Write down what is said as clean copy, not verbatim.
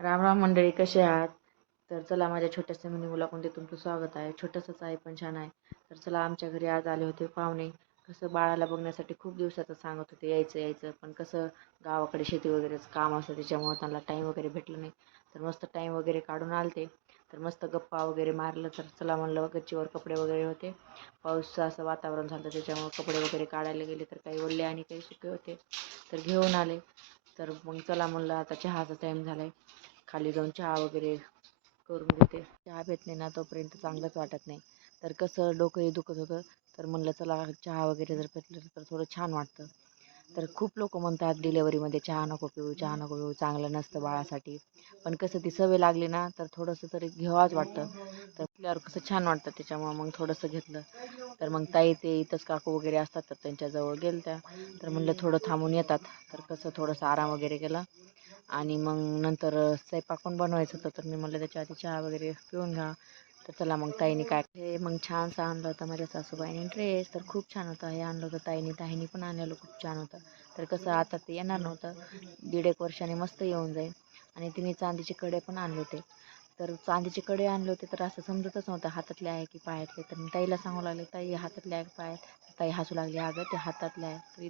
राम राम मंडळी, कसे आहात? तर चला, माझ्या छोट्याशा मिनी मुलाकोणते तुमचं स्वागत आहे. छोटंसंच आहे पण छान आहे. तर चला, आमच्या घरी आज आले होते पाहुणे. कसं बाळाला बघण्यासाठी खूप दिवसाचं सांगत होते यायचं यायचं, पण कसं गावाकडे शेती वगैरेच काम असतं, त्याच्यामुळं त्यांना टाईम वगैरे भेटलं नाही. तर मस्त टाईम वगैरे काढून आलते. तर मस्त गप्पा वगैरे मारलं. तर चला म्हणलं, गच्चीवर कपडे वगैरे होते. पाऊसचं असं वातावरण झालं, त्याच्यामुळे कपडे वगैरे काढायला गेले तर काही ओले आणि काही सुके होते. तर घेऊन आले. तर मग चला म्हणलं, आता चहाचा टाईम झालाय, खाली जाऊन चहा वगैरे करून घेते. चहा घेत नाही ना तोपर्यंत चांगलंच वाटत नाही. तर कसं डोकंही दुखत होतं. तर म्हणलं चला, चहा वगैरे जर घेतलं तर थोडं छान वाटतं. तर खूप लोक म्हणतात डिलेवरीमध्ये चहा नको पिऊ, चहा नको पिऊ, चांगलं नसतं बाळासाठी. पण कसं ती सवय लागली ना तर थोडंसं तरी घ्यावंच वाटतं. तर पिल्यावर कसं छान वाटतं, त्याच्यामुळं मग थोडंसं घेतलं. तर मग ताई ते इथंच काकू वगैरे असतात, तर त्यांच्याजवळ गेल्या. तर म्हणलं थोडं थांबून येतात. तर कसं थोडंसं आराम वगैरे केला. आणि मग नंतर स्वयंपाक पण बनवायचं होतं. तर मी म्हटलं त्याच्या आधी चहा वगैरे पिऊन घ्या. तर चला, मग ताईने काय हे मग छानसं आणलं होतं माझ्या सासूबाईने ड्रेस. तर खूप छान होतं. हे आणलं होतं ताईने पण आणलेलं खूप छान होतं. तर कसं आता ते येणार नव्हतं, 1.5 वर्षाने मस्त येऊन जाईल. आणि तिने चांदीचे कडे पण आणले होते. तर चांदीचे कडे आणले होते, तर असं समजतच नव्हतं हातातले आहे की पायातले. तर मी ताईला सांगू लागले, ताई हातातले आहे की पायात? ताई हसू लागली, अगं ते हातातले आहे.